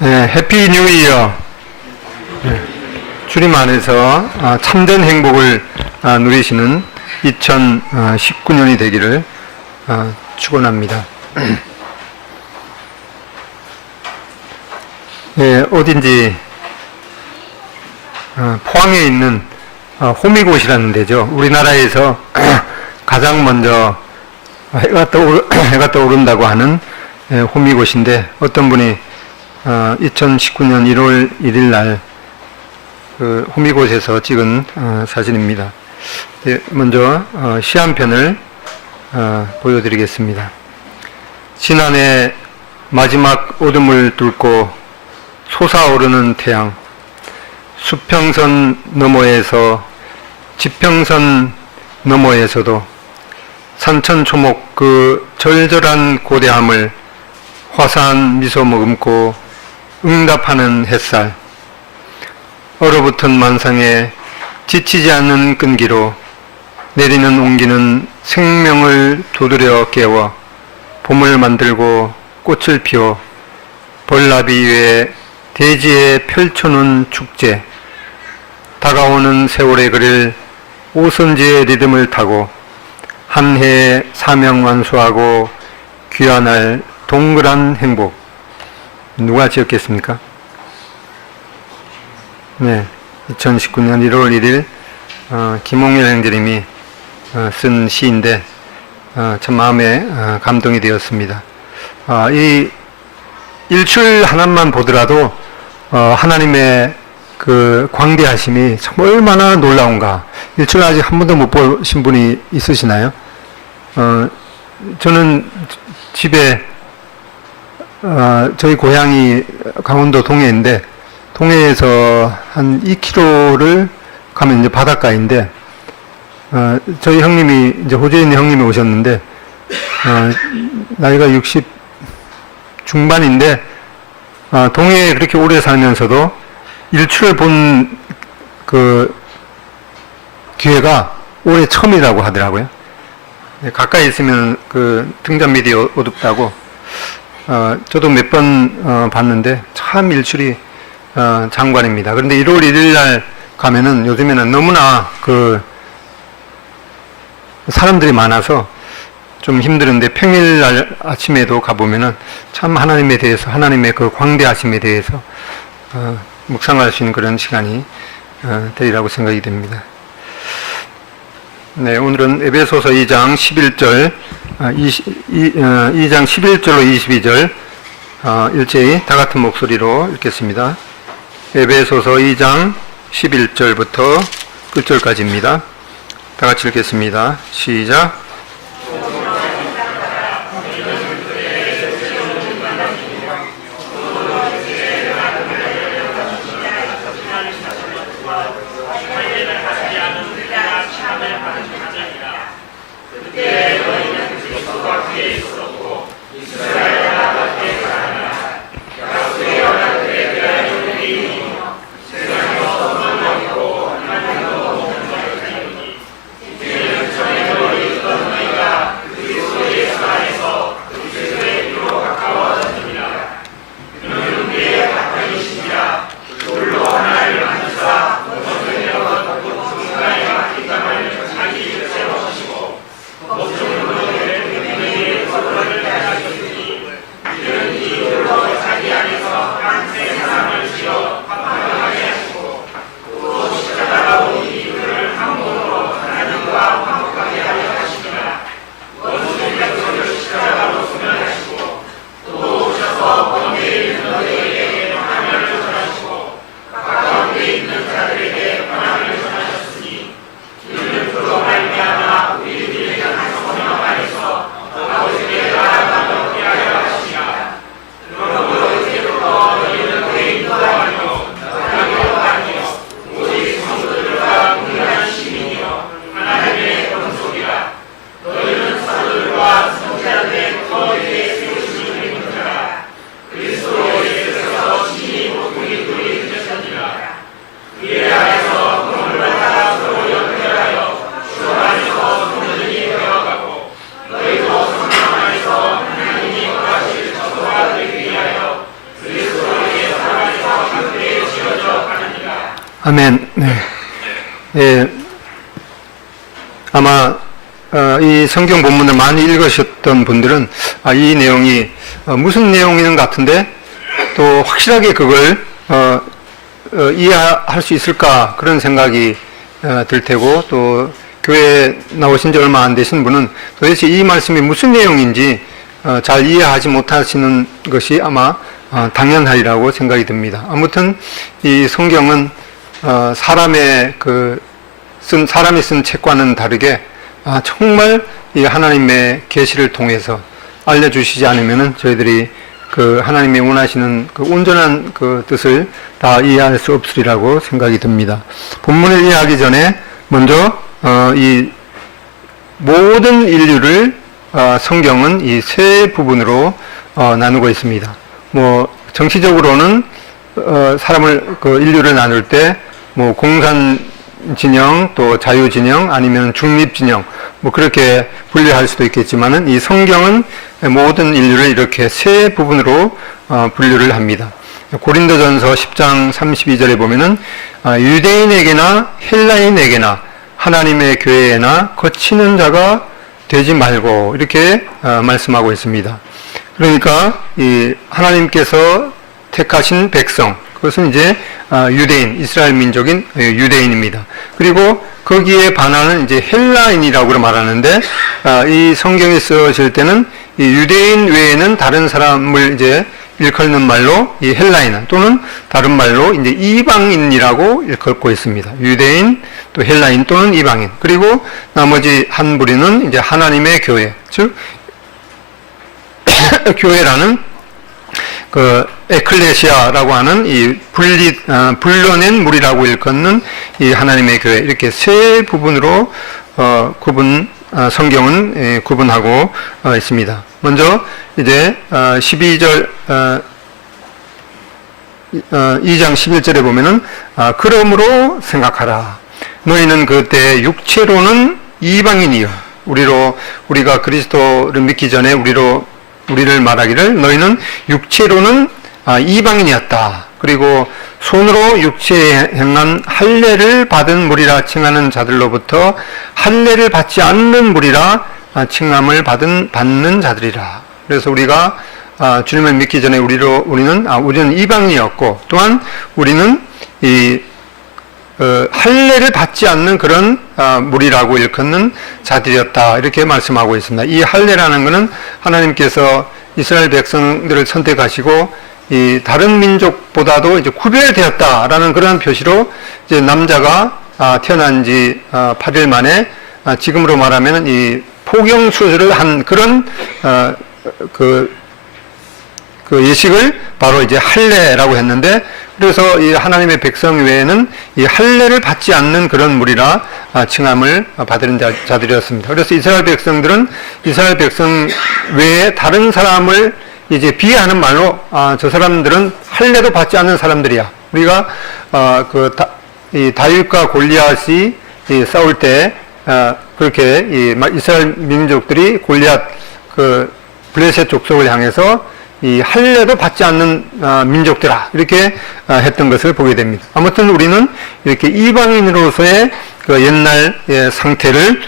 해피 뉴 이어. 주님 안에서 참된 행복을 누리시는 2019년이 되기를 축원합니다. 어딘지 포항에 있는 호미곶이라는 데죠. 우리나라에서 가장 먼저 해가 떠오른다고 하는 호미곶인데, 어떤 분이 2019년 1월 1일 날 그 호미곶에서 찍은 사진입니다. 먼저 시 한 편을 보여드리겠습니다. 지난해 마지막 어둠을 뚫고 솟아오르는 태양, 수평선 너머에서 지평선 너머에서도 산천초목 그 절절한 고대함을 화사한 미소 머금고 응답하는 햇살, 얼어붙은 만상에 지치지 않는 끈기로 내리는 온기는 생명을 두드려 깨워 봄을 만들고 꽃을 피워 벌나비 위에 대지에 펼쳐놓은 축제, 다가오는 세월의 그릴 오선지의 리듬을 타고 한 해의 사명 완수하고 귀환할 동그란 행복. 누가 지었겠습니까? 네, 2019년 1월 1일 김홍일 형제님이 쓴 시인데 참 마음에 감동이 되었습니다. 이 일출 하나만 보더라도 하나님의 그 광대하심이 참 얼마나 놀라운가. 일출 아직 한 번도 못 보신 분이 있으시나요? 저는 집에 저희 고향이 강원도 동해인데, 동해에서 한 2km를 가면 이제 바닷가인데, 저희 형님이, 이제 호주에 있는 형님이 오셨는데, 나이가 60 중반인데, 동해에 그렇게 오래 살면서도 일출을 본 그 기회가 올해 처음이라고 하더라고요. 가까이 있으면 그 등잔밑이 어둡다고, 저도 몇 번 봤는데 참 일출이 장관입니다. 그런데 1월 1일 날 가면은, 요즘에는 너무나 그 사람들이 많아서 좀 힘드는데, 평일 날 아침에도 가보면은 참 하나님에 대해서, 하나님의 그 광대하심에 대해서 묵상할 수 있는 그런 시간이 되리라고 생각이 됩니다. 네, 오늘은 에베소서 2장 11절, 2장 11절로 22절 일제히 다 같은 목소리로 읽겠습니다. 에베소서 2장 11절부터 끝절까지입니다. 다 같이 읽겠습니다. 시작. 아멘. 네. 예, 아마 이 성경 본문을 많이 읽으셨던 분들은 이 내용이 무슨 내용인 것 같은데 또 확실하게 그걸 이해할 수 있을까 그런 생각이 들 테고, 또 교회에 나오신 지 얼마 안 되신 분은 도대체 이 말씀이 무슨 내용인지 잘 이해하지 못하시는 것이 아마 당연하리라고 생각이 듭니다. 아무튼 이 성경은 사람이 쓴 책과는 다르게 정말 이 하나님의 계시를 통해서 알려주시지 않으면은 저희들이 그 하나님이 원하시는 그 온전한 그 뜻을 다 이해할 수 없으리라고 생각이 듭니다. 본문을 이해하기 전에 먼저 이 모든 인류를 성경은 이 세 부분으로 나누고 있습니다. 뭐 정치적으로는 그 인류를 나눌 때 뭐 공산 진영, 또 자유 진영, 아니면 중립 진영, 뭐 그렇게 분류할 수도 있겠지만은 이 성경은 모든 인류를 이렇게 세 부분으로 분류를 합니다. 고린도전서 10장 32절에 보면은 유대인에게나 헬라인에게나 하나님의 교회에나 거치는 자가 되지 말고 이렇게 말씀하고 있습니다. 그러니까 이 하나님께서 택하신 백성, 그것은 이제 유대인, 이스라엘 민족인 유대인입니다. 그리고 거기에 반하는 이제 헬라인이라고 말하는데, 이 성경이 쓰여질 때는 이 유대인 외에는 다른 사람을 이제 일컫는 말로 이 헬라인 또는 다른 말로 이제 이방인이라고 일컫고 있습니다. 유대인, 또 헬라인 또는 이방인. 그리고 나머지 한 부류는 이제 하나님의 교회, 즉 교회라는 그 에클레시아라고 하는 이 불러낸 무리라고 일컫는 이 하나님의 교회, 이렇게 세 부분으로 성경은 구분하고 있습니다. 먼저 이제 12절 2장 11절에 보면은 그러므로 생각하라. 너희는 그때 육체로는 이방인이요, 우리가 그리스도를 믿기 전에 우리를 말하기를 너희는 육체로는 이방인이었다. 그리고 손으로 육체에 행한 할례를 받은 무리라 칭하는 자들로부터 할례를 받지 않는 무리라 칭함을 받는 자들이라. 그래서 우리가 주님을 믿기 전에 우리는 이방인이었고, 또한 우리는 이 할례를 받지 않는 그런 무리라고 일컫는 자들이었다, 이렇게 말씀하고 있습니다. 이 할례라는 것은 하나님께서 이스라엘 백성들을 선택하시고 이 다른 민족보다도 이제 구별되었다라는 그런 표시로 이제 남자가 태어난 지 8일 만에 지금으로 말하면 이 포경 수술을 한 그런 그 예식을 바로 이제 할례라고 했는데, 그래서 이 하나님의 백성 외에는 이 할례를 받지 않는 그런 무리라 칭함을 받은 자들이었습니다. 그래서 이스라엘 백성들은 이스라엘 백성 외에 다른 사람을 이제 비하하는 말로 저 사람들은 할례도 받지 않는 사람들이야. 우리가 이 다윗과 골리앗이 싸울 때 그렇게 이 이스라엘 민족들이 골리앗 그 블레셋 족속을 향해서 이 할례도 받지 않는 민족들아, 이렇게 했던 것을 보게 됩니다. 아무튼 우리는 이렇게 이방인으로서의 그 옛날 상태를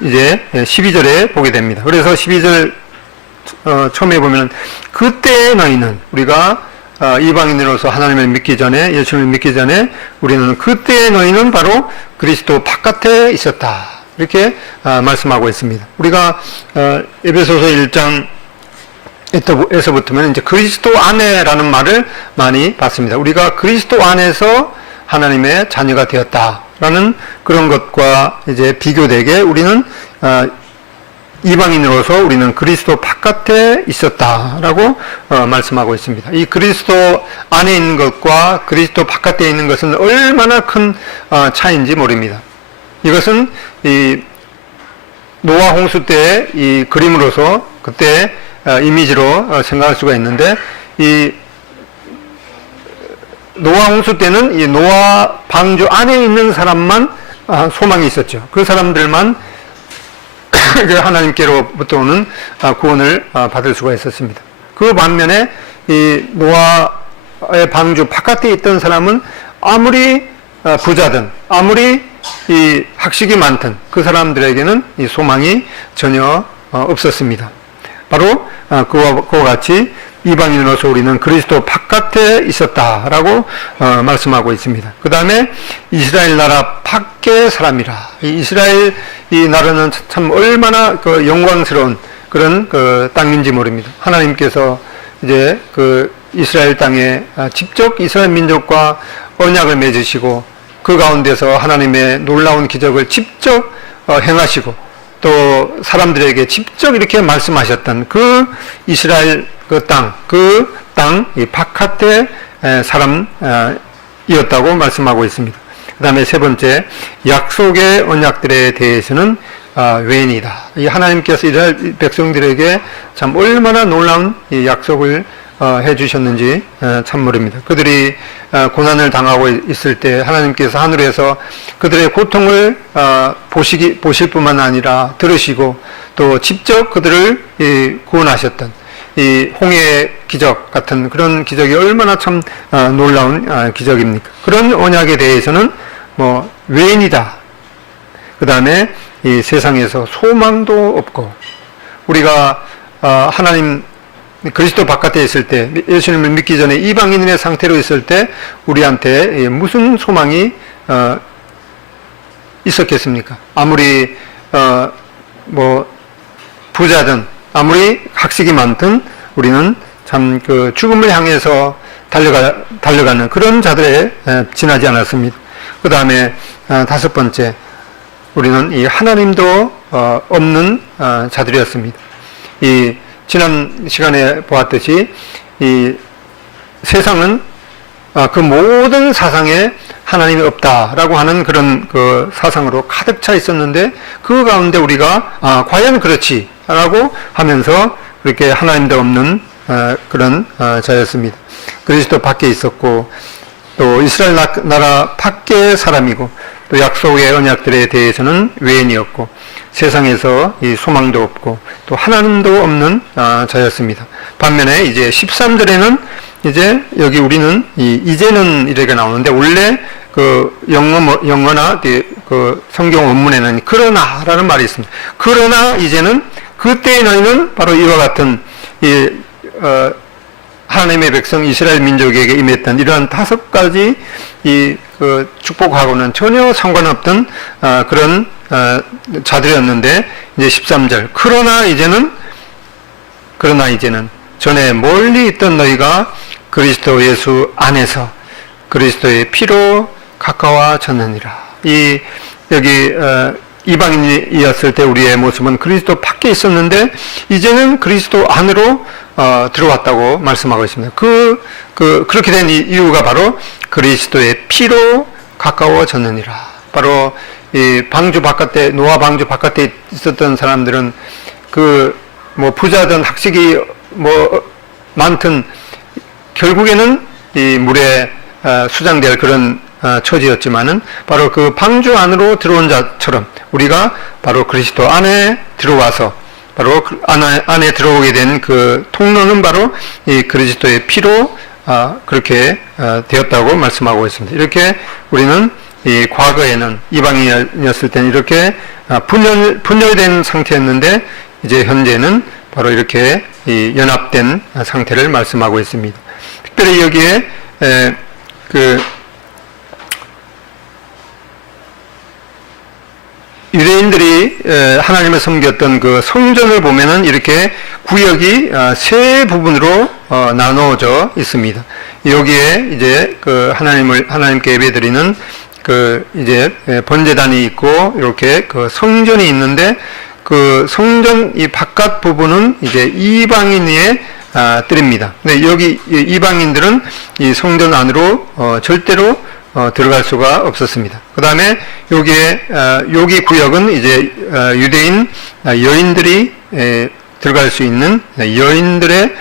이제 12절에 보게 됩니다. 그래서 12절 처음에 보면은 그때의 너희는, 우리가 이방인으로서 하나님을 믿기 전에, 예수님을 믿기 전에 우리는 그때의 너희는 바로 그리스도 바깥에 있었다, 이렇게 말씀하고 있습니다. 우리가 에베소서 1장 에서부터는 이제 그리스도 안에라는 말을 많이 봤습니다. 우리가 그리스도 안에서 하나님의 자녀가 되었다라는 그런 것과 이제 비교되게 우리는 이방인으로서 우리는 그리스도 바깥에 있었다라고 말씀하고 있습니다. 이 그리스도 안에 있는 것과 그리스도 바깥에 있는 것은 얼마나 큰 차이인지 모릅니다. 이것은 이 노아 홍수 때의 이 그림으로서 그때 이미지로 생각할 수가 있는데, 이 노아 홍수 때는 이 노아 방주 안에 있는 사람만 소망이 있었죠. 그 사람들만 하나님께로부터 오는 구원을 받을 수가 있었습니다. 그 반면에 이 노아의 방주 바깥에 있던 사람은 아무리 부자든 아무리 이 학식이 많든 그 사람들에게는 이 소망이 전혀 없었습니다. 바로 그와 같이 이방인으로서 우리는 그리스도 바깥에 있었다라고 말씀하고 있습니다. 그 다음에 이스라엘 나라 밖의 사람이라. 이 이스라엘 이 나라는 참 얼마나 그 영광스러운 그런 그 땅인지 모릅니다. 하나님께서 이제 그 이스라엘 땅에 직접 이스라엘 민족과 언약을 맺으시고 그 가운데서 하나님의 놀라운 기적을 직접 행하시고 또 사람들에게 직접 이렇게 말씀하셨던 그 이스라엘 그 땅, 이 바깥의 사람이었다고 말씀하고 있습니다. 그 다음에 세 번째, 약속의 언약들에 대해서는 외인이다. 이 하나님께서 이스라엘 백성들에게 참 얼마나 놀라운 이 약속을 해주셨는지 참 모릅니다. 그들이 고난을 당하고 있을 때 하나님께서 하늘에서 그들의 고통을 보실 뿐만 아니라 들으시고 또 직접 그들을 구원하셨던 이 홍해의 기적 같은 그런 기적이 얼마나 참 놀라운 기적입니까? 그런 언약에 대해서는 뭐 외인이다. 그 다음에 이 세상에서 소망도 없고 우리가 하나님 그리스도 바깥에 있을 때 예수님을 믿기 전에 이방인의 상태로 있을 때 우리한테 무슨 소망이 있었겠습니까? 아무리 뭐 부자든 아무리 학식이 많든 우리는 참 그 죽음을 향해서 달려가는 그런 자들에 지나지 않았습니다. 그 다음에 다섯 번째, 우리는 이 하나님도 없는 자들이었습니다. 이 지난 시간에 보았듯이 이 세상은 그 모든 사상에 하나님이 없다라고 하는 그런 그 사상으로 가득 차 있었는데 그 가운데 우리가 과연 그렇지라고 하면서 그렇게 하나님도 없는 그런 자였습니다. 그리스도 밖에 있었고 또 이스라엘 나라 밖의 사람이고 또 약속의 언약들에 대해서는 외인이었고 세상에서 이 소망도 없고 또 하나님도 없는 자였습니다. 반면에 이제 13절에는 이제 여기 우리는 이제는 이렇게 나오는데 원래 그 영어나 그 성경 원문에는 그러나라는 말이 있습니다. 그러나 이제는 그때의 너희는 바로 이와 같은 하나님의 백성 이스라엘 민족에게 임했던 이러한 다섯 가지 그 축복하고는 전혀 상관없던 그런 자들이었는데 이제 13절 그러나 이제는 전에 멀리 있던 너희가 그리스도 예수 안에서 그리스도의 피로 가까워졌느니라. 여기 이방인이었을 때 우리의 모습은 그리스도 밖에 있었는데 이제는 그리스도 안으로 들어왔다고 말씀하고 있습니다. 그렇게 된 이유가 바로 그리스도의 피로 가까워졌느니라. 바로 이 노아 방주 바깥에 있었던 사람들은 뭐 부자든 학식이 뭐 많든 결국에는 이 물에 수장될 그런 처지였지만은 바로 그 방주 안으로 들어온 자처럼 우리가 바로 그리스도 안에 들어와서 바로 그 안에 들어오게 된 그 통로는 바로 이 그리스도의 피로 그렇게 되었다고 말씀하고 있습니다. 이렇게 우리는 이 과거에는 이방인이었을 때는 이렇게 분열된 상태였는데 이제 현재는 바로 이렇게 이 연합된 상태를 말씀하고 있습니다. 특별히 여기에 유대인들이 하나님을 섬겼던 그 성전을 보면은 이렇게 구역이 세 부분으로 나누어져 있습니다. 여기에 이제 그 하나님께 예배드리는 그 이제 번제단이 있고 이렇게 그 성전이 있는데 그 성전 이 바깥 부분은 이제 이방인의 뜰입니다. 근데 여기 이방인들은 이 성전 안으로 절대로 들어갈 수가 없었습니다. 그 다음에 여기 구역은 이제 유대인 여인들이 들어갈 수 있는 여인들의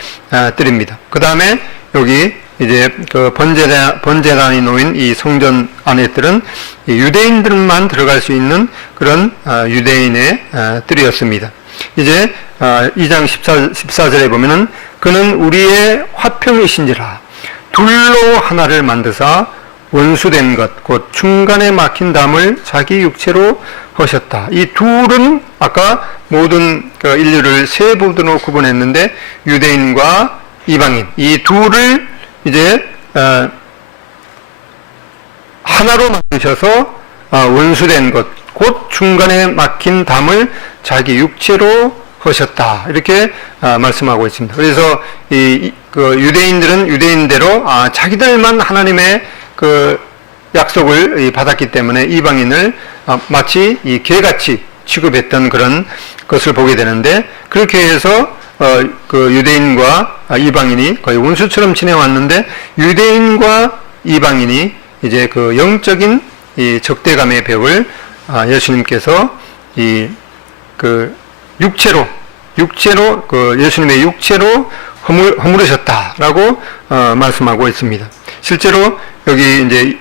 뜰입니다. 그 다음에 여기 이제 그 번제단이 놓인 이 성전 안의 뜰은 유대인들만 들어갈 수 있는 그런 유대인의 뜰이었습니다. 이제 2장 14절에 보면은 그는 우리의 화평이신지라 둘로 하나를 만드사 원수된 것, 곧 중간에 막힌 담을 자기 육체로 하셨다. 이 둘은 아까 모든 그 인류를 세 부분으로 구분했는데 유대인과 이방인 이 둘을 이제 하나로 만드셔서 원수된 것, 곧 중간에 막힌 담을 자기 육체로 하셨다. 이렇게 말씀하고 있습니다. 그래서 그 유대인들은 유대인대로 자기들만 하나님의 그 약속을 받았기 때문에 이방인을 마치 이 개같이 취급했던 그런 것을 보게 되는데, 그렇게 해서 그 유대인과 이방인이 거의 원수처럼 지내왔는데, 유대인과 이방인이 이제 그 영적인 이 적대감의 벽을 예수님께서 그 육체로 그 예수님의 육체로 허물으셨다라고 말씀하고 있습니다. 실제로 여기 이제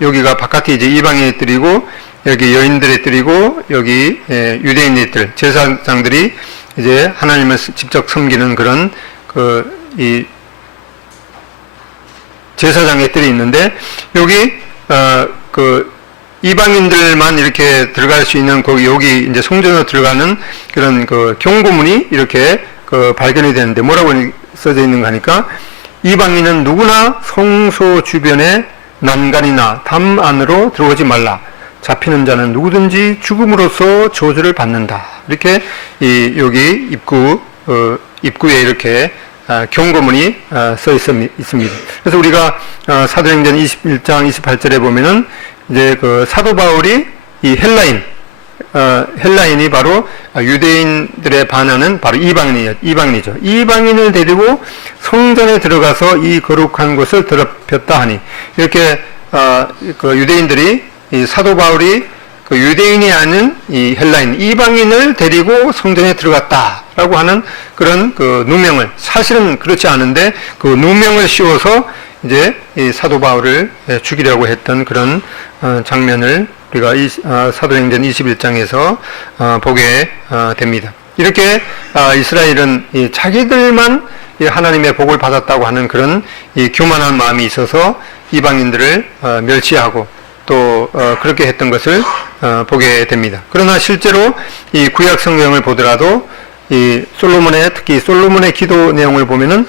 여기가 바깥이 이제 이방인의 뜰이고 여기 여인들의 뜰이고 여기 유대인의 뜰, 제사장들이 이제 하나님을 직접 섬기는 그런 이 제사장의 뜰이 있는데, 여기 그 이방인들만 이렇게 들어갈 수 있는 여기 이제 성전으로 들어가는 그런 그 경고문이 이렇게 발견이 되는데, 뭐라고 써져 있는가 하니까, 이방인은 누구나 성소 주변에 난간이나 담 안으로 들어오지 말라. 잡히는 자는 누구든지 죽음으로써 저주를 받는다. 이렇게 여기 입구에 이렇게 경고문이 써 있습니다. 그래서 우리가 사도행전 21장 28절에 보면은 이제 그 사도 바울이 이 헬라인이 바로 유대인들에 반하는 바로 이방인이죠. 이방인을 데리고 성전에 들어가서 이 거룩한 곳을 더럽혔다 하니, 이렇게 그 유대인들이 이 사도 바울이 그 유대인이 아닌 이 헬라인 이방인을 데리고 성전에 들어갔다라고 하는 그런 그 누명을, 사실은 그렇지 않은데 그 누명을 씌워서 이제 이 사도 바울을 죽이려고 했던 그런 장면을 우리가 사도행전 21장에서 보게 됩니다. 이렇게 이스라엘은 자기들만 하나님의 복을 받았다고 하는 그런 교만한 마음이 있어서 이방인들을 멸시하고 또 그렇게 했던 것을 보게 됩니다. 그러나 실제로 이 구약 성경을 보더라도 특히 솔로몬의 기도 내용을 보면은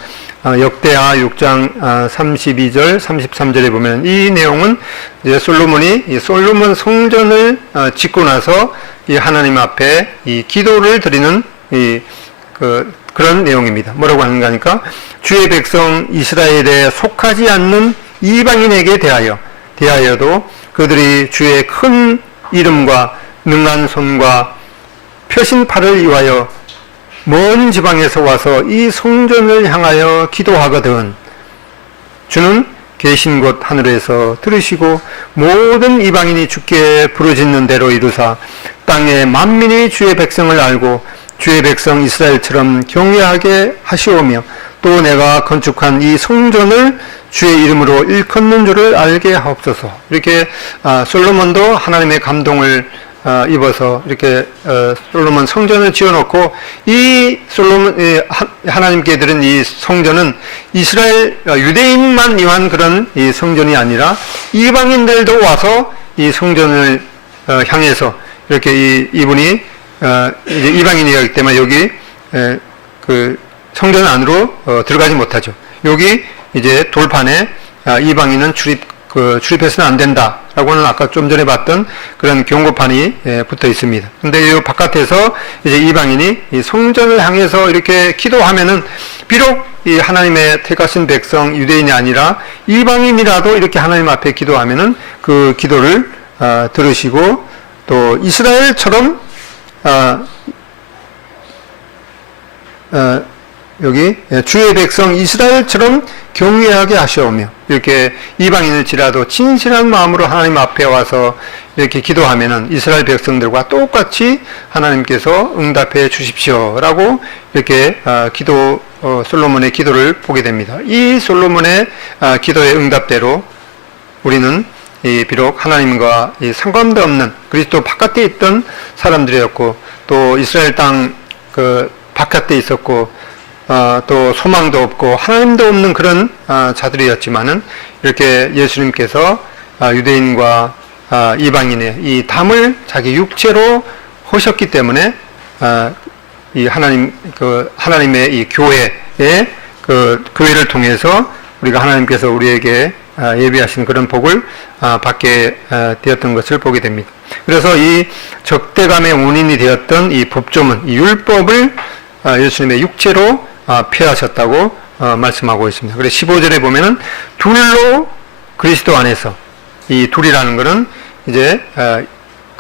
역대하 6장 32절 33절에 보면 이 내용은 이제 솔로몬이 솔로몬 성전을 짓고 나서 이 하나님 앞에 이 기도를 드리는 그런 내용입니다. 뭐라고 하는가 하니까, 주의 백성 이스라엘에 속하지 않는 이방인에게 대하여도 그들이 주의 큰 이름과 능한 손과 펴신 팔을 이하여 먼 지방에서 와서 이 성전을 향하여 기도하거든 주는 계신 곳 하늘에서 들으시고 모든 이방인이 주께 부르짖는 대로 이루사 땅의 만민이 주의 백성을 알고 주의 백성 이스라엘처럼 경외하게 하시오며, 또 내가 건축한 이 성전을 주의 이름으로 일컫는 줄을 알게 하옵소서. 이렇게 솔로몬도 하나님의 감동을 입어서 이렇게 솔로몬 성전을 지어놓고, 이 하나님께 드린 이 성전은 이스라엘 유대인만 위한 그런 이 성전이 아니라 이방인들도 와서 이 성전을 향해서 이렇게 이분이 이제 이방인이기 때문에 여기 그 성전 안으로 들어가지 못하죠. 여기 이제 돌판에 이방인은 출입해서는 안 된다라고는 아까 좀 전에 봤던 그런 경고판이 붙어 있습니다. 근데 이 바깥에서 이제 이방인이 이 성전을 향해서 이렇게 기도하면은, 비록 이 하나님의 택하신 백성 유대인이 아니라 이방인이라도 이렇게 하나님 앞에 기도하면은 그 기도를 들으시고, 또 이스라엘처럼 여기 주의 백성 이스라엘처럼 경외하게 하시오며, 이렇게 이방인일지라도 진실한 마음으로 하나님 앞에 와서 이렇게 기도하면은 이스라엘 백성들과 똑같이 하나님께서 응답해 주십시오라고 이렇게 솔로몬의 기도를 보게 됩니다. 이 솔로몬의 기도의 응답대로 우리는 비록 하나님과 상관도 없는 그리스도 바깥에 있던 사람들이었고, 또 이스라엘 땅 그 바깥에 있었고, 또 소망도 없고 하나님도 없는 그런 자들이었지만은, 이렇게 예수님께서 유대인과 이방인의 이 담을 자기 육체로 하셨기 때문에 이 하나님의 이 교회의 그 교회를 통해서 우리가 하나님께서 우리에게 예비하신 그런 복을 받게 되었던 것을 보게 됩니다. 그래서 이 적대감의 원인이 되었던 이 법조문, 이 율법을 예수님의 육체로 폐하셨다고 말씀하고 있습니다. 그래서 15절에 보면은 둘로 그리스도 안에서, 이 둘이라는 것은 이제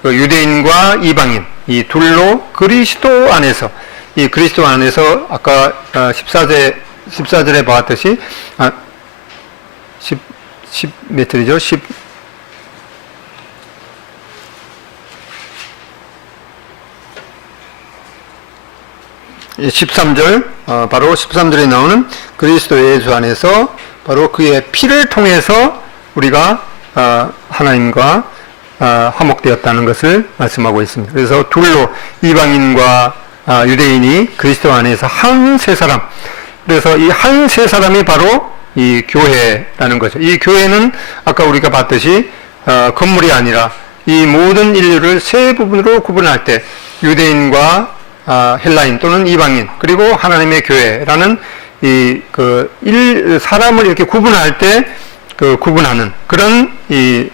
그 유대인과 이방인, 이 둘로 그리스도 안에서, 이 그리스도 안에서 아까 14절에 보았듯이 10 몇 절이죠? 13절, 바로 13절에 나오는 그리스도 예수 안에서 바로 그의 피를 통해서 우리가 하나님과 화목되었다는 것을 말씀하고 있습니다. 그래서 둘로 이방인과 유대인이 그리스도 안에서 한 세 사람, 그래서 이 한 세 사람이 바로 이 교회라는 거죠. 이 교회는 아까 우리가 봤듯이 건물이 아니라 이 모든 인류를 세 부분으로 구분할 때 유대인과 헬라인 또는 이방인 그리고 하나님의 교회라는 사람을 이렇게 구분할 때 구분하는 그런 이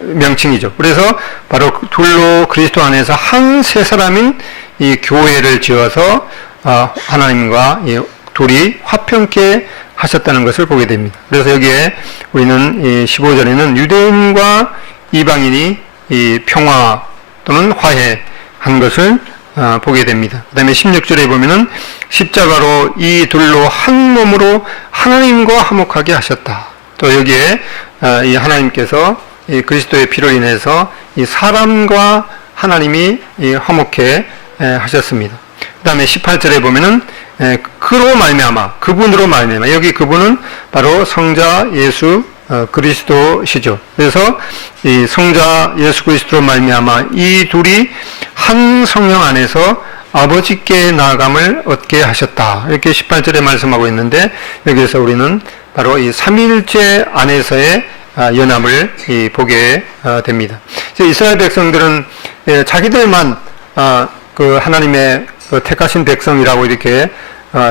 명칭이죠. 그래서 바로 둘로 그리스도 안에서 한 세 사람인 이 교회를 지어서 하나님과 둘이 화평케 하셨다는 것을 보게 됩니다. 그래서 여기에 우리는 이 15절에는 유대인과 이방인이 이 평화 또는 화해한 것을 보게 됩니다. 그 다음에 16절에 보면은 십자가로 이 둘로 한 몸으로 하나님과 화목하게 하셨다. 또 여기에 이 하나님께서 이 그리스도의 피로 인해서 이 사람과 하나님이 화목해 하셨습니다. 그 다음에 18절에 보면은 그로 말미암아, 그분으로 말미암아, 여기 그분은 바로 성자 예수 그리스도시죠. 그래서 이 성자 예수 그리스도로 말미암아 이 둘이 한 성령 안에서 아버지께 나아감을 얻게 하셨다. 이렇게 18절에 말씀하고 있는데 여기에서 우리는 바로 이 삼위일체 안에서의 연합을 보게 됩니다. 이스라엘 백성들은 자기들만 그 하나님의 택하신 백성이라고 이렇게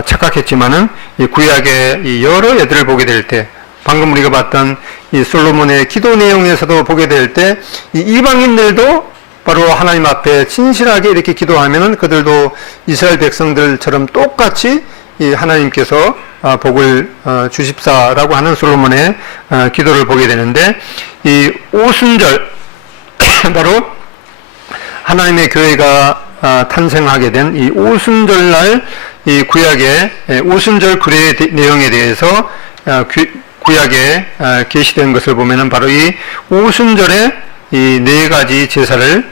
착각했지만은 이 구약의 이 여러 예들을 보게 될 때, 방금 우리가 봤던 이 솔로몬의 기도 내용에서도 보게 될 때, 이 이방인들도 바로 하나님 앞에 진실하게 이렇게 기도하면은 그들도 이스라엘 백성들처럼 똑같이 이 하나님께서 복을 주십사라고 하는 솔로몬의 기도를 보게 되는데, 이 오순절 바로 하나님의 교회가 탄생하게 된 이 오순절날 이 구약의 오순절 규례의 내용에 대해서 구약에 계시된 것을 보면은 바로 이 오순절에 이 네 가지 제사를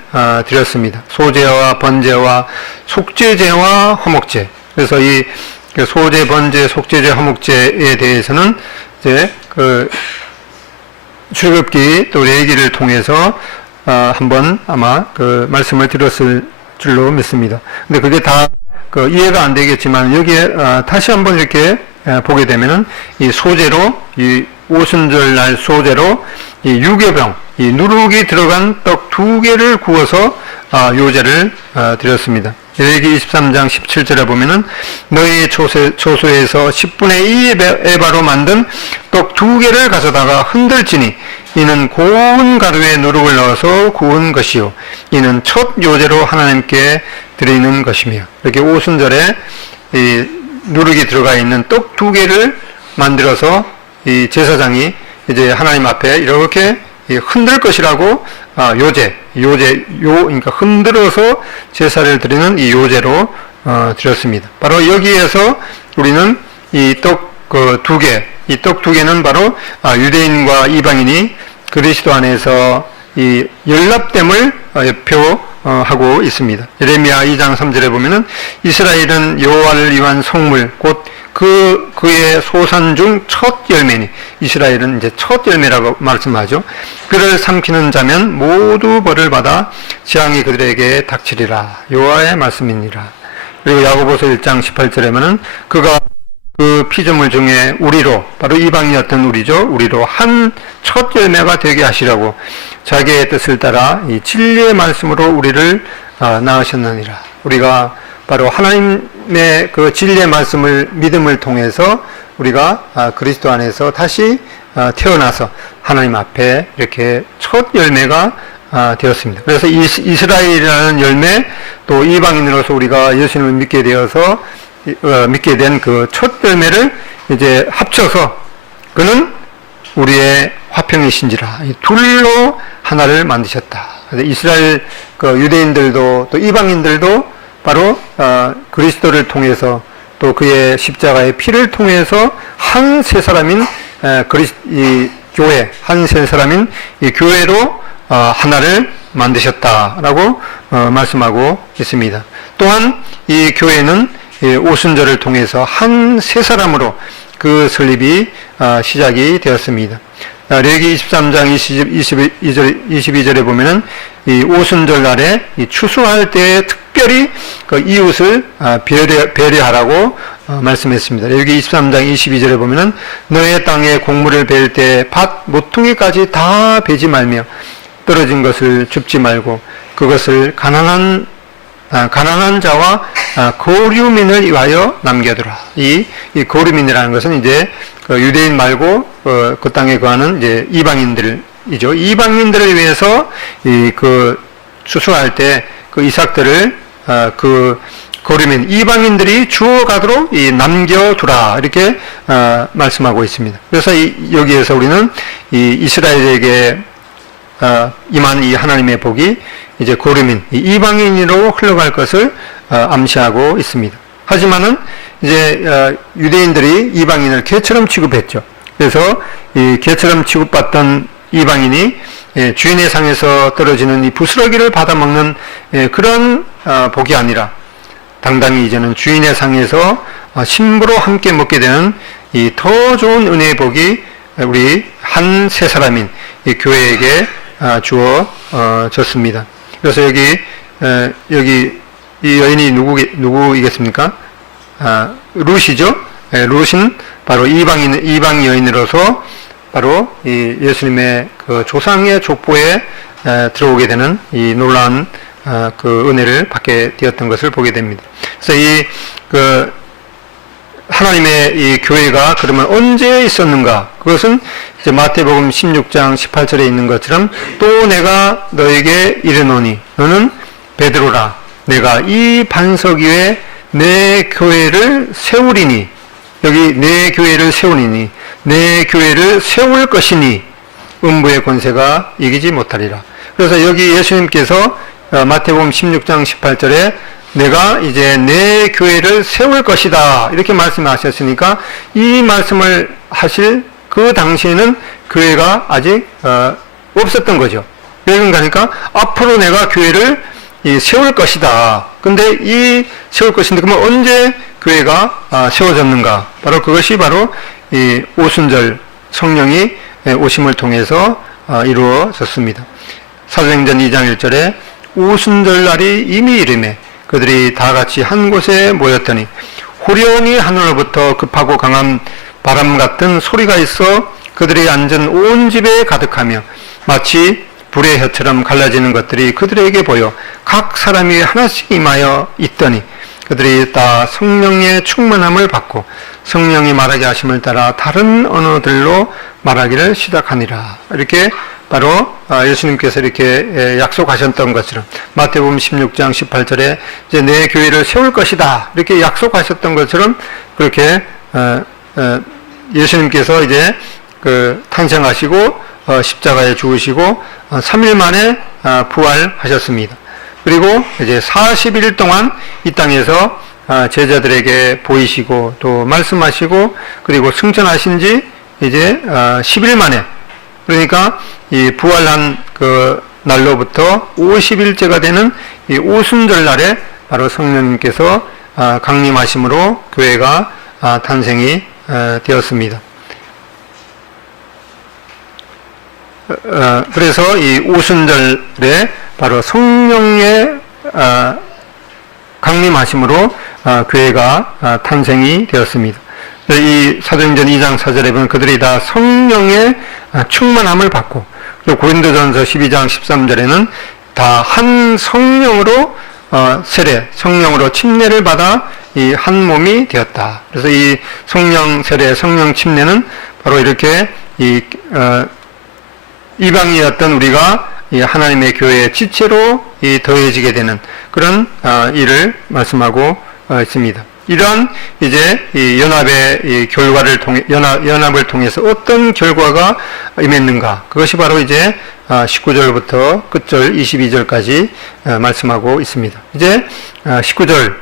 드렸습니다. 소제와 번제와 속죄제와 화목제. 그래서 이 소제, 번제, 속죄제, 화목제에 대해서는 이제 그 출애굽기 또 레위기를 통해서 한번 아마 그 말씀을 드렸을 줄로 믿습니다. 근데 그게 다 이해가 안 되겠지만 여기에 다시 한번 이렇게 보게 되면은 이 소제로, 이 오순절 날 소제로 이 유교병, 이 누룩이 들어간 떡 2개를 구워서 요제를 드렸습니다. 레위기 23장 17절에 보면은 너희 초소에서 10분의 2 에바로 만든 떡 2개를 가져다가 흔들지니 이는 고운 가루에 누룩을 넣어서 구운 것이요 이는 첫 요제로 하나님께 드리는 것이며, 이렇게 오순절에 이 누룩이 들어가 있는 떡 2개를 만들어서 이 제사장이 이제 하나님 앞에 이렇게 흔들 것이라고 그러니까 흔들어서 제사를 드리는 이 요제로 드렸습니다. 바로 여기에서 우리는 이 떡 2개, 이 떡 2개는 바로 유대인과 이방인이 그리스도 안에서 이 연합됨을 표하고 있습니다. 예레미야 2장 3절에 보면은 이스라엘은 여호와를 위한 성물 곧 그의 소산 중 첫 열매니, 이스라엘은 이제 첫 열매라고 말씀하죠. 그를 삼키는 자면 모두 벌을 받아 재앙이 그들에게 닥치리라. 여호와의 말씀이니라. 그리고 야고보서 1장 18절에는 그가 그 피조물 중에 우리로, 바로 이방인이었던 우리죠. 우리로 한 첫 열매가 되게 하시라고 자기의 뜻을 따라 이 진리의 말씀으로 우리를 낳으셨느니라. 우리가 바로 하나님의 그 진리의 말씀을, 믿음을 통해서 우리가 그리스도 안에서 다시 태어나서 하나님 앞에 이렇게 첫 열매가 되었습니다. 그래서 이스라엘이라는 열매, 또 이방인으로서 우리가 예수님을 믿게 되어서 믿게 된 그 첫 열매를 이제 합쳐서 그는 우리의 화평이신지라, 이 둘로 하나를 만드셨다. 그래서 이스라엘 그 유대인들도 또 이방인들도 바로 그리스도를 통해서 또 그의 십자가의 피를 통해서 한 세 사람인 이 교회, 한 세 사람인 이 교회로 하나를 만드셨다라고 말씀하고 있습니다. 또한 이 교회는 오순절을 통해서 한 세 사람으로 그 설립이 시작이 되었습니다. 레위기 23장 22절에 보면은 이 오순절 날에 이 추수할 때 특별히 그 이웃을 배려하라고 말씀했습니다. 레위기 23장 22절에 보면은 너의 땅에 곡물을 벨 때 밭 모퉁이까지 다 베지 말며 떨어진 것을 줍지 말고 그것을 가난한 자와 거류민을 위하여 남겨두라. 이 거류민이라는 것은 이제 유대인 말고 그 땅에 거하는 이제 이방인들이죠. 이방인들을 위해서 그 추수할 때 그 이삭들을 그 거류민 이방인들이 주워가도록 남겨두라, 이렇게 말씀하고 있습니다. 그래서 여기에서 우리는 이 이스라엘에게 임한 이 하나님의 복이 이제 거류민, 이방인으로 흘러갈 것을 암시하고 있습니다. 하지만은 이제 유대인들이 이방인을 개처럼 취급했죠. 그래서 이 개처럼 취급받던 이방인이 주인의 상에서 떨어지는 이 부스러기를 받아먹는 그런 복이 아니라 당당히 이제는 주인의 상에서 신부로 함께 먹게 되는 이 더 좋은 은혜의 복이 우리 한 세 사람인 이 교회에게 주어졌습니다. 그래서 여기 이 여인이 누구이겠습니까? 룻이죠. 룻은 바로 이방 여인으로서 바로 이 예수님의 그 조상의 족보에 들어오게 되는 이 놀라운 그 은혜를 받게 되었던 것을 보게 됩니다. 그래서 그 하나님의 이 교회가 그러면 언제 있었는가? 그것은 이제 마태복음 16장 18절에 있는 것처럼 또 내가 너에게 이르노니 너는 베드로라. 내가 이 반석 위에 내 교회를 세우리니, 여기 내 교회를 세우리니 내 교회를 세울 것이니 음부의 권세가 이기지 못하리라. 그래서 여기 예수님께서 마태복음 16장 18절에 내가 이제 내 교회를 세울 것이다, 이렇게 말씀하셨으니까 이 말씀을 하실 그 당시에는 교회가 아직 없었던 거죠. 왜 그런가? 앞으로 내가 교회를 세울 것이다. 근데 이 세울 것인데 그러면 언제 교회가 세워졌는가? 바로 그것이 바로 이 오순절 성령이 오심을 통해서 이루어졌습니다. 사도행전 2장 1절에 오순절 날이 이미 이르매 그들이 다 같이 한 곳에 모였더니 호련히 하늘로부터 급하고 강한 바람 같은 소리가 있어 그들이 앉은 온 집에 가득하며 마치 불의 혀처럼 갈라지는 것들이 그들에게 보여 각 사람이 하나씩 임하여 있더니 그들이 다 성령의 충만함을 받고 성령이 말하게 하심을 따라 다른 언어들로 말하기를 시작하니라. 이렇게 바로 예수님께서 이렇게 약속하셨던 것처럼 마태복음 16장 18절에 이제 내 교회를 세울 것이다, 이렇게 약속하셨던 것처럼 그렇게 예수님께서 이제 그 탄생하시고 십자가에 죽으시고 3일 만에 부활하셨습니다. 그리고 이제 40일 동안 이 땅에서 제자들에게 보이시고 또 말씀하시고 그리고 승천하신 지 이제 10일 만에, 그러니까 이 부활한 그 날로부터 50일째가 되는 이 오순절 날에 바로 성령님께서 강림하심으로 교회가 탄생이 되었습니다. 그래서 이 오순절에 바로 성령의 강림하심으로 교회가 탄생이 되었습니다. 이 사도행전 2장 4절에 보면 그들이 다 성령의 충만함을 받고, 그리고 고린도전서 12장 13절에는 다 한 성령으로 세례, 성령으로 침례를 받아 이 한 몸이 되었다. 그래서 이 성령 세례, 성령 침례는 바로 이렇게 이방이었던 우리가 이 하나님의 교회의 지체로 더해지게 되는 그런 일을 말씀하고 있습니다. 이런 이제 이 연합의 이 결과를 통해 연합을 통해서 어떤 결과가 임했는가? 그것이 바로 이제 19절부터 끝절 22절까지 말씀하고 있습니다. 이제 19절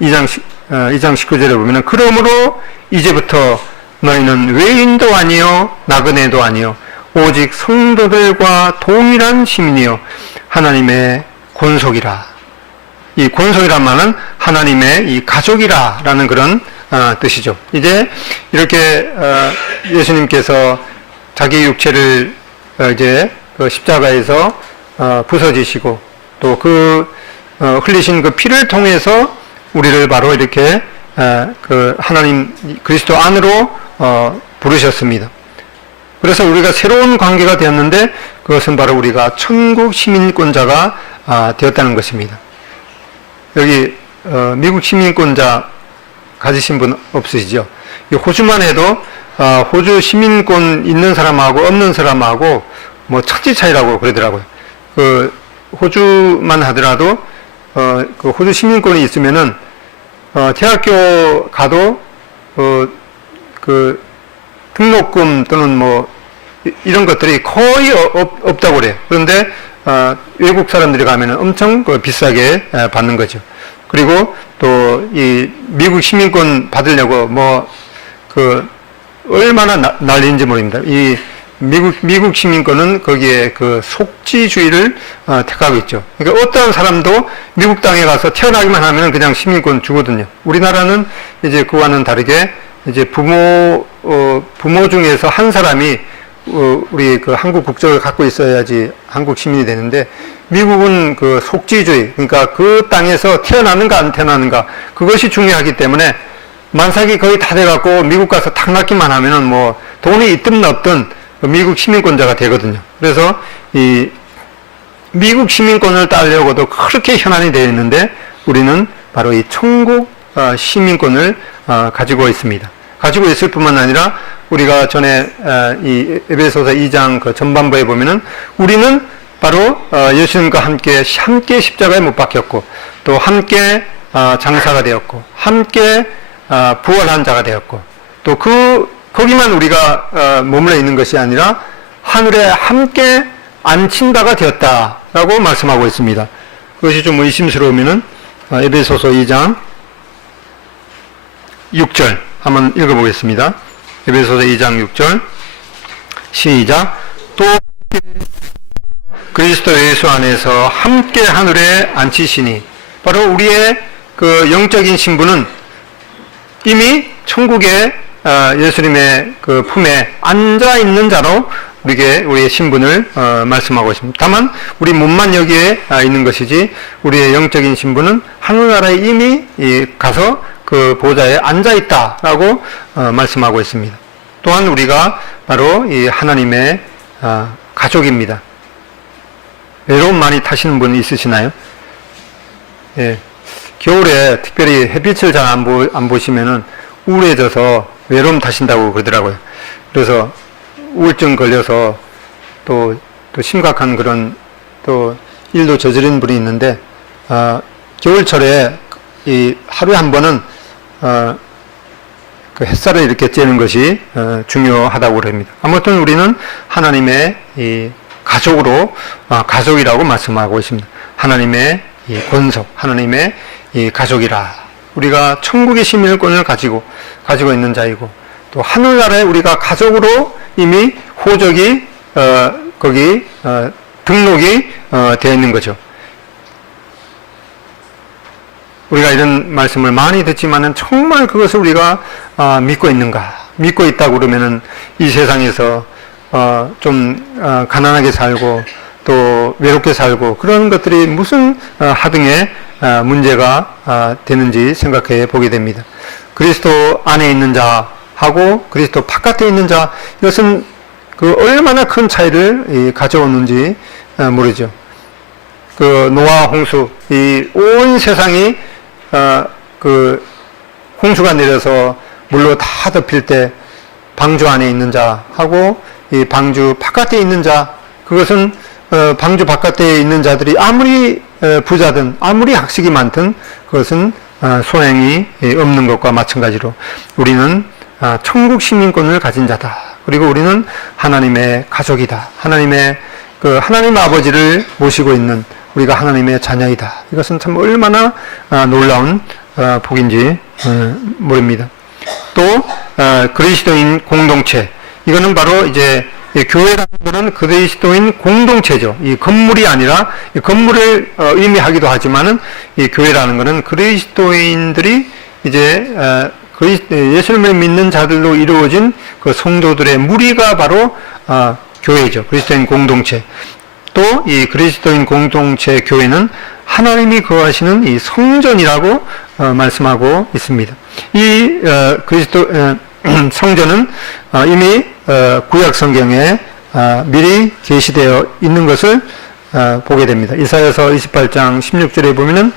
2장 19절에 보면은 그러므로 이제부터 너희는 외인도 아니요 나그네도 아니요 오직 성도들과 동일한 시민이요 하나님의 권속이라. 이 권속이란 말은 하나님의 이 가족이라라는 그런 뜻이죠. 이제 이렇게 예수님께서 자기 육체를 이제 그 십자가에서 부서지시고 또 그 흘리신 그 피를 통해서 우리를 바로 이렇게 그 하나님 그리스도 안으로 부르셨습니다. 그래서 우리가 새로운 관계가 되었는데 그것은 바로 우리가 천국 시민권자가 되었다는 것입니다. 여기 미국 시민권자 가지신 분 없으시죠? 호주만 해도 호주 시민권 있는 사람하고 없는 사람하고 뭐 천지 차이라고 그러더라고요. 그 호주만 하더라도 그 호주 시민권이 있으면은 대학교 가도 그 등록금 또는 뭐 이런 것들이 거의 없다고 그래요. 그런데 외국 사람들이 가면은 엄청 비싸게 받는 거죠. 그리고 또 이 미국 시민권 받으려고 뭐 그 얼마나 난리인지 모릅니다. 이 미국 시민권은 거기에 그 속지주의를 택하고 있죠. 그러니까 어떤 사람도 미국 땅에 가서 태어나기만 하면 그냥 시민권 주거든요. 우리나라는 이제 그와는 다르게 이제 부모 중에서 한 사람이 우리 그 한국 국적을 갖고 있어야지 한국 시민이 되는데, 미국은 그 속지주의, 그러니까 그 땅에서 태어나는가 안 태어나는가 그것이 중요하기 때문에 만삭이 거의 다 돼갖고 미국 가서 탁 낳기만 하면은 뭐 돈이 있든 없든 미국 시민권자가 되거든요. 그래서 이 미국 시민권을 따려고도 그렇게 현안이 되어 있는데 우리는 바로 이 천국 시민권을 가지고 있습니다. 가지고 있을 뿐만 아니라 우리가 전에 이 에베소서 2장 그 전반부에 보면은 우리는 바로 예수님과 함께 십자가에 못 박혔고 또 함께 장사가 되었고 함께 부활한 자가 되었고 또 거기만 우리가 머물러 있는 것이 아니라 하늘에 함께 앉힌 바가 되었다라고 말씀하고 있습니다. 그것이 좀 의심스러우면은 에베소서 2장 6절 한번 읽어보겠습니다. 에베소서 2장 6절 시작. 또 그리스도 예수 안에서 함께 하늘에 앉히시니, 바로 우리의 그 영적인 신분은 이미 천국에 예수님의 그 품에 앉아 있는 자로 우리의 신분을 말씀하고 있습니다. 다만 우리 몸만 여기에 있는 것이지 우리의 영적인 신분은 하늘나라에 이미 가서 그 보좌에 앉아 있다라고 말씀하고 있습니다. 또한 우리가 바로 이 하나님의 가족입니다. 외로움 많이 타시는 분 있으시나요? 예. 겨울에 특별히 햇빛을 잘 안 보시면은 우울해져서 외로움 타신다고 그러더라고요. 그래서 우울증 걸려서 또 심각한 그런 또 일도 저지른 분이 있는데, 겨울철에 이 하루에 한 번은 그 햇살을 이렇게 쬐는 것이 중요하다고 그럽니다. 아무튼 우리는 하나님의 이 가족으로 가족이라고 말씀하고 있습니다. 하나님의 이 권속, 하나님의 이 가족이라. 우리가 천국의 시민권을 가지고 있는 자이고, 또 하늘나라에 우리가 가족으로 이미 호적이 거기 등록이 되어 있는 거죠. 우리가 이런 말씀을 많이 듣지만은 정말 그것을 우리가 믿고 있는가? 믿고 있다고 그러면은 이 세상에서 좀 가난하게 살고 또 외롭게 살고 그런 것들이 무슨 하등의 문제가 되는지 생각해 보게 됩니다. 그리스도 안에 있는 자 하고 그리스도 바깥에 있는 자, 이것은 그 얼마나 큰 차이를 가져오는지 모르죠. 그 노아 홍수, 이 온 세상이 그 홍수가 내려서 물로 다 덮일 때 방주 안에 있는 자하고 이 방주 바깥에 있는 자, 그것은 방주 바깥에 있는 자들이 아무리 부자든 아무리 학식이 많든 그것은 소행이 없는 것과 마찬가지로 우리는 천국 시민권을 가진 자다. 그리고 우리는 하나님의 가족이다. 하나님의 그 하나님 아버지를 모시고 있는 우리가 하나님의 자녀이다. 이것은 참 얼마나 놀라운 복인지 모릅니다. 또 그리스도인 공동체, 이거는 바로 이제 교회라는 것은 그리스도인 공동체죠. 이 건물이 아니라 이 건물을 의미하기도 하지만은 이 교회라는 것은 그리스도인들이 이제 예수님을 믿는 자들로 이루어진 그 성도들의 무리가 바로 교회죠. 그리스도인 공동체. 또 이 그리스도인 공동체 교회는 하나님이 거하시는 이 성전이라고 말씀하고 있습니다. 이 그리스도 성전은 이미 구약 성경에 미리 계시되어 있는 것을 보게 됩니다. 이사야서 28장 16절에 보면은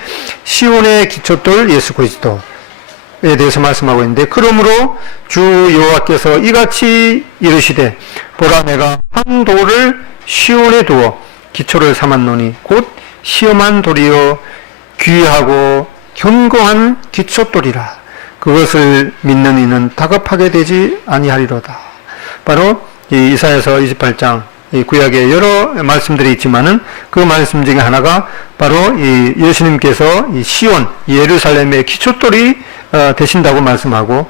시온의 기초돌 예수 그리스도에 대해서 말씀하고 있는데, 그러므로 주 여호와께서 이같이 이르시되 보라 내가 한 돌을 시온에 두어 기초를 삼았노니 곧 시험한 돌이요 귀하고 견고한 기초돌이라. 그것을 믿는 이는 다급하게 되지 아니하리로다. 바로 이 이사야서 28장 이 구약에 여러 말씀들이 있지만은 그 말씀 중에 하나가 바로 이 예수님께서 이 시온 예루살렘의 기초돌이 되신다고 말씀하고,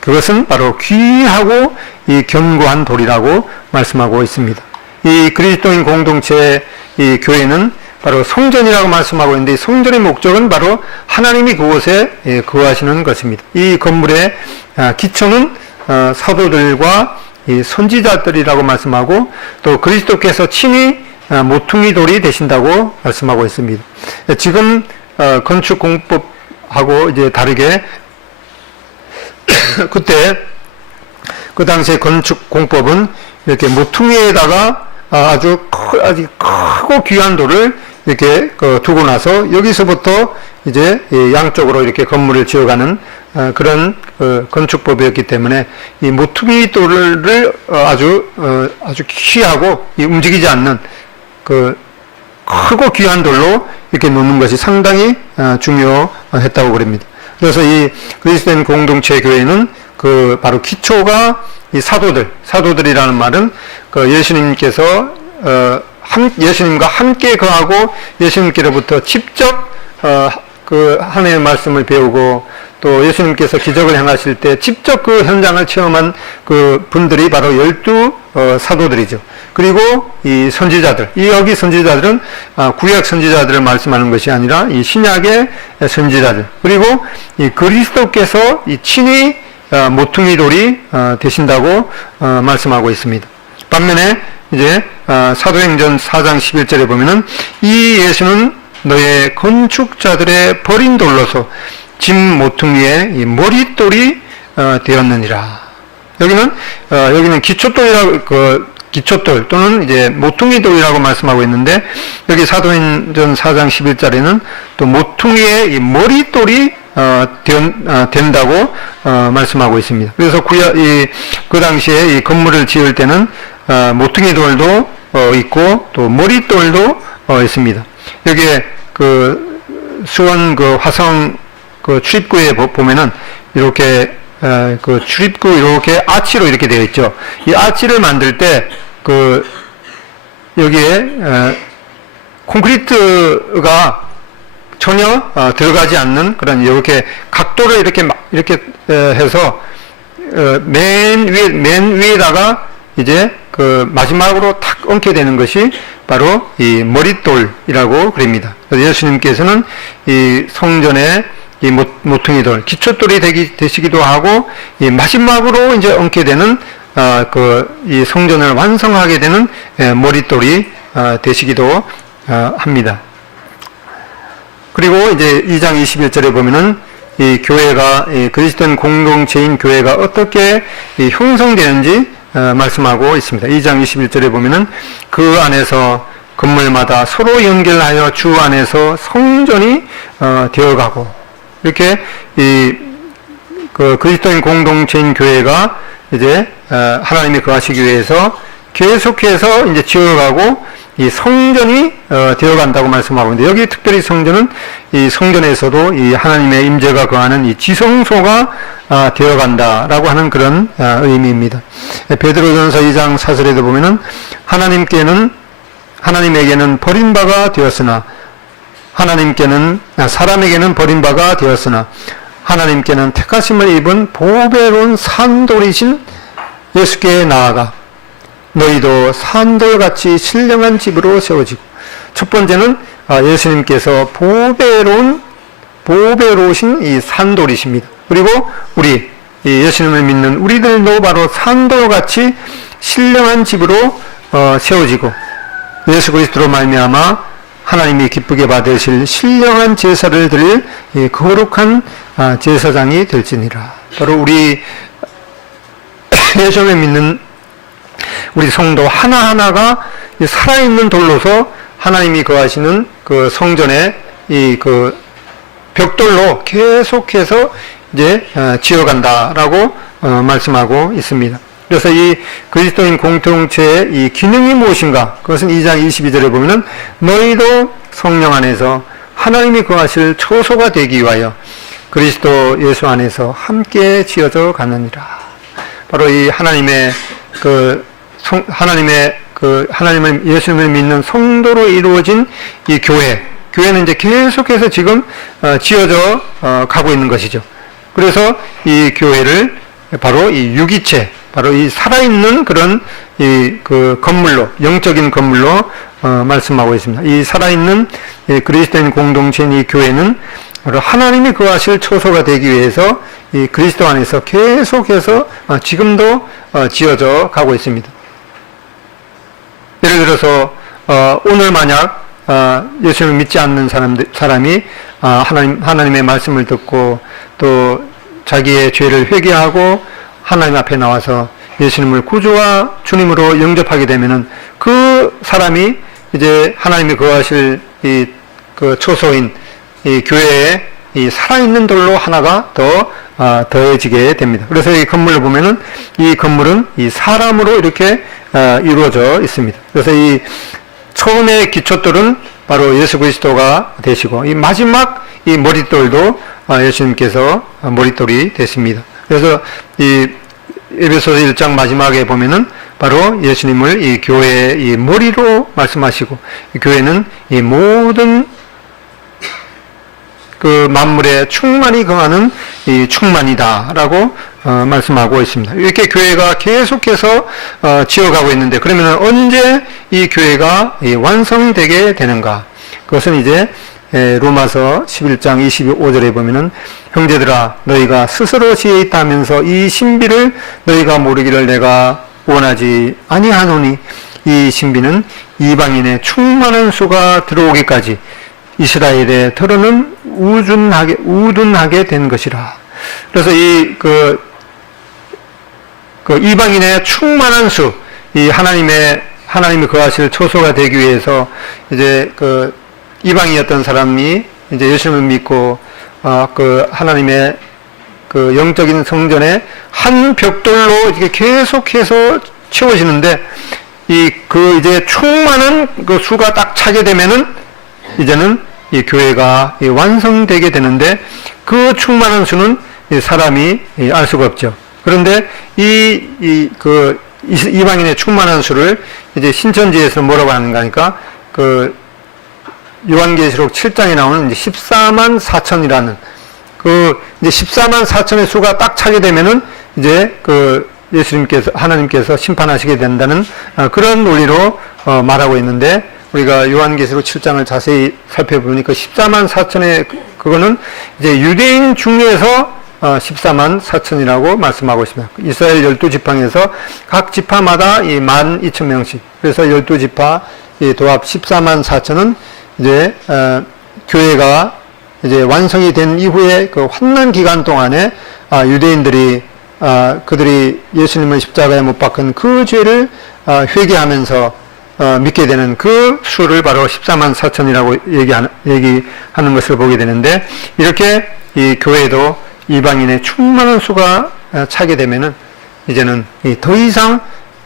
그것은 바로 귀하고 이 견고한 돌이라고 말씀하고 있습니다. 이 그리스도인 공동체 이 교회는 바로 성전이라고 말씀하고 있는데, 이 성전의 목적은 바로 하나님이 그곳에 거하시는 것입니다. 이 건물의 기초는 사도들과 이 선지자들이라고 말씀하고, 또 그리스도께서 친히 모퉁이 돌이 되신다고 말씀하고 있습니다. 지금 건축 공법하고 이제 다르게 그때 그 당시에 건축 공법은 이렇게 모퉁이에다가 아주 크고 귀한 돌을 이렇게 두고 나서 여기서부터 이제 양쪽으로 이렇게 건물을 지어가는 그런 건축법이었기 때문에 이 모퉁이 돌을 아주 귀하고 움직이지 않는 그 크고 귀한 돌로 이렇게 놓는 것이 상당히 중요했다고 그럽니다. 그래서 이 그리스도인 공동체 교회는 그 바로 기초가 이 사도들이라는 말은 그 예수님께서 예수님과 함께 거하고 예수님께로부터 직접 그 하나님의 말씀을 배우고, 또 예수님께서 기적을 행하실 때 직접 그 현장을 체험한 그 분들이 바로 12 사도들이죠. 그리고 이 선지자들, 여기 선지자들은 구약 선지자들을 말씀하는 것이 아니라 이 신약의 선지자들, 그리고 이 그리스도께서 이 친히 모퉁이 돌이 되신다고 말씀하고 있습니다. 반면에 이제 사도행전 4장 11절에 보면은 이 예수는 너의 건축자들의 버린 돌로서 집 모퉁이의 이 머릿돌이 되었느니라. 여기는 기초돌이라고 기초돌 또는 이제 모퉁이 돌이라고 말씀하고 있는데, 여기 사도행전 4장 11절에는 또 모퉁이의 이 머릿돌이 된다고 말씀하고 있습니다. 그래서 그 당시에 이 건물을 지을 때는 모퉁이 돌도 있고 또 머릿돌도 있습니다. 여기에 그 수원 그 화성 그 출입구에 보면은 이렇게 그 출입구 이렇게 아치로 이렇게 되어 있죠. 이 아치를 만들 때 그 여기에 콘크리트가 전혀 들어가지 않는 그런 이렇게 각도를 이렇게 해서 맨 위에다가 이제 그 마지막으로 탁 얹게 되는 것이 바로 이 머릿돌이라고 그럽니다. 그래서 예수님께서는 이 성전의 이 모퉁이 돌, 기초돌이 되시기도 하고, 이 마지막으로 이제 얹게 되는 이 성전을 완성하게 되는 머릿돌이 되시기도 합니다. 그리고 이제 2장 21절에 보면은 이 교회가, 이 그리스도인 공동체인 교회가 어떻게 이 형성되는지 말씀하고 있습니다. 2장 21절에 보면은 그 안에서 건물마다 서로 연결하여 주 안에서 성전이 되어가고, 이렇게 그 그리스도인 공동체인 교회가 이제 하나님이 거하시기 위해서 계속해서 이제 지어가고 이 성전이 되어간다고 말씀하고 있는데, 여기 특별히 성전은 이 성전에서도 이 하나님의 임재가 거하는 이 지성소가 되어간다라고 하는 그런 의미입니다. 베드로전서 2장 4절에도 보면은 하나님에게는 버림바가 되었으나 사람에게는 버림바가 되었으나 하나님께는 택하심을 입은 보배로운 산돌이신 예수께 나아가 너희도 산돌같이 신령한 집으로 세워지고, 첫 번째는 예수님께서 보배로우신 이 산돌이십니다. 그리고 우리 이 예수님을 믿는 우리들도 바로 산돌같이 신령한 집으로 세워지고, 예수 그리스도로 말미암아 하나님이 기쁘게 받으실 신령한 제사를 드릴 이 거룩한 제사장이 될지니라. 바로 우리 예수님을 믿는 우리 성도 하나하나가 살아있는 돌로서 하나님이 거하시는 그 성전의 이 그 벽돌로 계속해서 이제 지어간다라고 말씀하고 있습니다. 그래서 이 그리스도인 공동체의 이 기능이 무엇인가? 그것은 2장 22절에 보면은 너희도 성령 안에서 하나님이 거하실 처소가 되기 위하여 그리스도 예수 안에서 함께 지어져 가느니라. 바로 이 하나님의 하나님을 예수님을 믿는 성도로 이루어진 이 교회는 이제 계속해서 지금 지어져 가고 있는 것이죠. 그래서 이 교회를 바로 이 유기체, 바로 이 살아있는 그런 그 건물로, 영적인 건물로 말씀하고 있습니다. 이 살아있는 이 그리스도인 공동체인 이 교회는 바로 하나님이 거하실 처소가 되기 위해서 이 그리스도 안에서 계속해서 지금도 지어져 가고 있습니다. 예를 들어서 오늘 만약 예수님을 믿지 않는 사람이 하나님의 말씀을 듣고 또 자기의 죄를 회개하고 하나님 앞에 나와서 예수님을 구주와 주님으로 영접하게 되면은 그 사람이 이제 하나님이 거하실 그 처소인 이 교회에 이 살아있는 돌로 하나가 더 더해지게 됩니다. 그래서 이 건물을 보면은 이 건물은 이 사람으로 이렇게 이루어져 있습니다. 그래서 이 처음의 기초돌은 바로 예수 그리스도가 되시고, 이 마지막 이 머릿돌도 예수님께서 머릿돌이 되십니다. 그래서 이 에베소서 1장 마지막에 보면은 바로 예수님을 이 교회의 이 머리로 말씀하시고, 이 교회는 이 모든 그 만물에 충만히 거하는 이 충만이다라고 말씀하고 있습니다. 이렇게 교회가 계속해서 지어가고 있는데, 그러면 언제 이 교회가 완성되게 되는가? 그것은 이제 로마서 11장 25절에 보면은 형제들아 너희가 스스로 지혜 있다 하면서 이 신비를 너희가 모르기를 내가 원하지 아니하노니 이 신비는 이방인의 충만한 수가 들어오기까지 이스라엘의 털어는 우둔하게 된 것이라. 그래서 그 이방인의 충만한 수, 이 하나님이 거하실 처소가 되기 위해서 이제 그 이방이었던 사람이 이제 예수님을 믿고 그 하나님의 그 영적인 성전에 한 벽돌로 이렇게 계속해서 채워지는데, 이제 충만한 그 수가 딱 차게 되면은 이제는 이 교회가 완성되게 되는데, 그 충만한 수는 사람이 알 수가 없죠. 그런데 그 이방인의 충만한 수를 이제 신천지에서 뭐라고 하는가 하니까 그 요한계시록 7장에 나오는 이제 14만 4천이라는 그 이제 14만 4천의 수가 딱 차게 되면은 이제 그 하나님께서 심판하시게 된다는 그런 논리로 말하고 있는데, 우리가 요한계시록 7장을 자세히 살펴보니 그 14만 4천의 그거는 이제 유대인 중에서 14만 4천이라고 말씀하고 있습니다. 이스라엘 12지파에서 각 지파마다 12,000명씩. 그래서 12지파 도합 14만 4천은 이제 교회가 이제 완성이 된 이후에 그 환난 기간 동안에 유대인들이 그들이 예수님을 십자가에 못 박은 그 죄를 회개하면서 믿게 되는 그 수를 바로 14만 4천이라고 얘기하는 것을 보게 되는데, 이렇게 이 교회도 이방인의 충만한 수가 차게 되면은 이제는 더 이상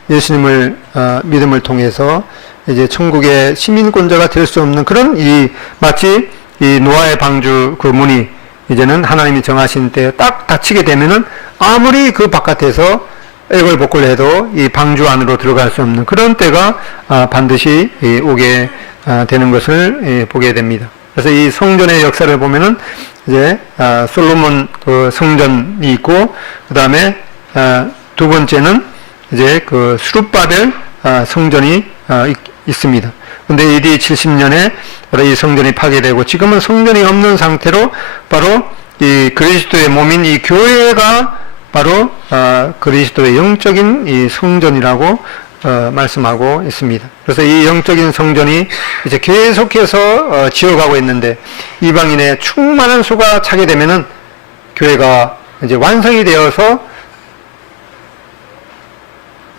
예수님을 믿음을 통해서 이제 천국의 시민권자가 될 수 없는 그런 마치 이 노아의 방주 그 문이 이제는 하나님이 정하신 때에 딱 닫히게 되면은 아무리 그 바깥에서 애걸복걸 해도 이 방주 안으로 들어갈 수 없는 그런 때가 반드시 오게 되는 것을 보게 됩니다. 그래서 이 성전의 역사를 보면은 이제 솔로몬 그 성전이 있고, 그 다음에 두 번째는 이제 그 수룹바벨 성전이 있습니다. 근데 AD 70년에 바로 이 성전이 파괴되고, 지금은 성전이 없는 상태로 바로 이 그리스도의 몸인 이 교회가 바로 그리스도의 영적인 이 성전이라고 말씀하고 있습니다. 그래서 이 영적인 성전이 이제 계속해서 지어가고 있는데, 이방인의 충만한 수가 차게 되면은 교회가 이제 완성이 되어서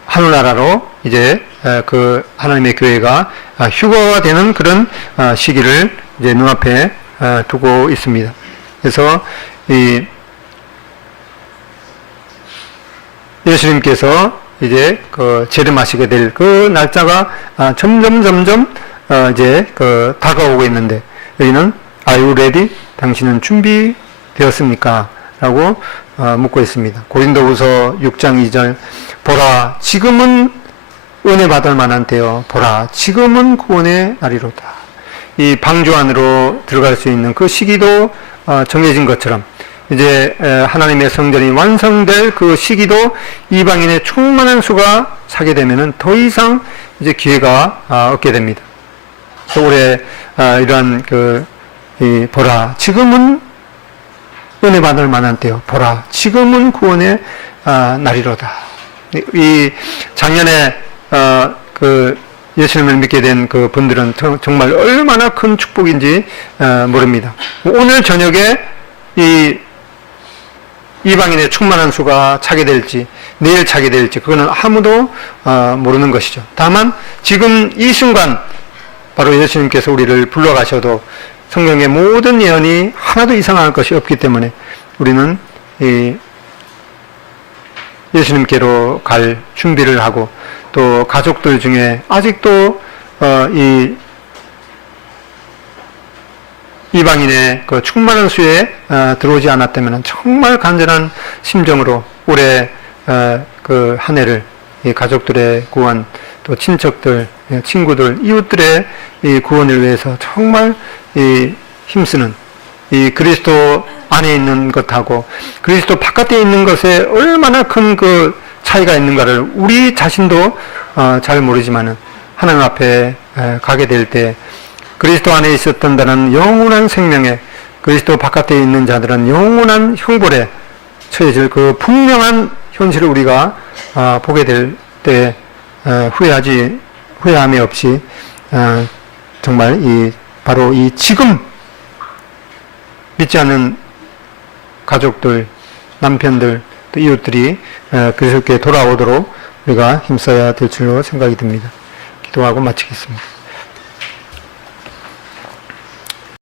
하늘나라로 이제 그 하나님의 교회가 휴거가 되는 그런 시기를 이제 눈앞에 두고 있습니다. 그래서 이 예수님께서 이제 그 재림하시게 될 그 날짜가 점점 이제 그 다가오고 있는데, 여기는 Are you ready? 당신은 준비되었습니까? 라고 묻고 있습니다. 고린도후서 6장 2절, 보라 지금은 은혜 받을 만한 때요, 보라 지금은 구원의 날이로다. 이 방주 안으로 들어갈 수 있는 그 시기도 정해진 것처럼 이제 하나님의 성전이 완성될 그 시기도 이방인의 충만한 수가 차게 되면은 더 이상 이제 기회가 없게 됩니다. 그래서 올해 이러한 보라 지금은 은혜 받을 만한 때요, 보라 지금은 구원의 날이로다. 이 작년에 예수님을 믿게 된 그 분들은 정말 얼마나 큰 축복인지 모릅니다. 오늘 저녁에 이방인의 충만한 수가 차게 될지 내일 차게 될지 그거는 아무도 모르는 것이죠. 다만 지금 이 순간 바로 예수님께서 우리를 불러가셔도 성경의 모든 예언이 하나도 이상할 것이 없기 때문에 우리는 예수님께로 갈 준비를 하고, 또 가족들 중에 아직도 이방인의 그 충만한 수에 들어오지 않았다면 정말 간절한 심정으로 올해 그 한 해를 이 가족들의 구원, 또 친척들, 친구들, 이웃들의 이 구원을 위해서 정말 힘쓰는 이 그리스도 안에 있는 것하고 그리스도 바깥에 있는 것에 얼마나 큰 그 차이가 있는가를 우리 자신도 잘 모르지만은 하나님 앞에 가게 될 때 그리스도 안에 있었던다는 영원한 생명에, 그리스도 바깥에 있는 자들은 영원한 형벌에 처해질 그 분명한 현실을 우리가 보게 될 때 후회함이 없이 정말 바로 지금 믿지 않는 가족들, 남편들, 또 이웃들이 그리스도께 돌아오도록 우리가 힘써야 될 줄로 생각이 듭니다. 기도하고 마치겠습니다.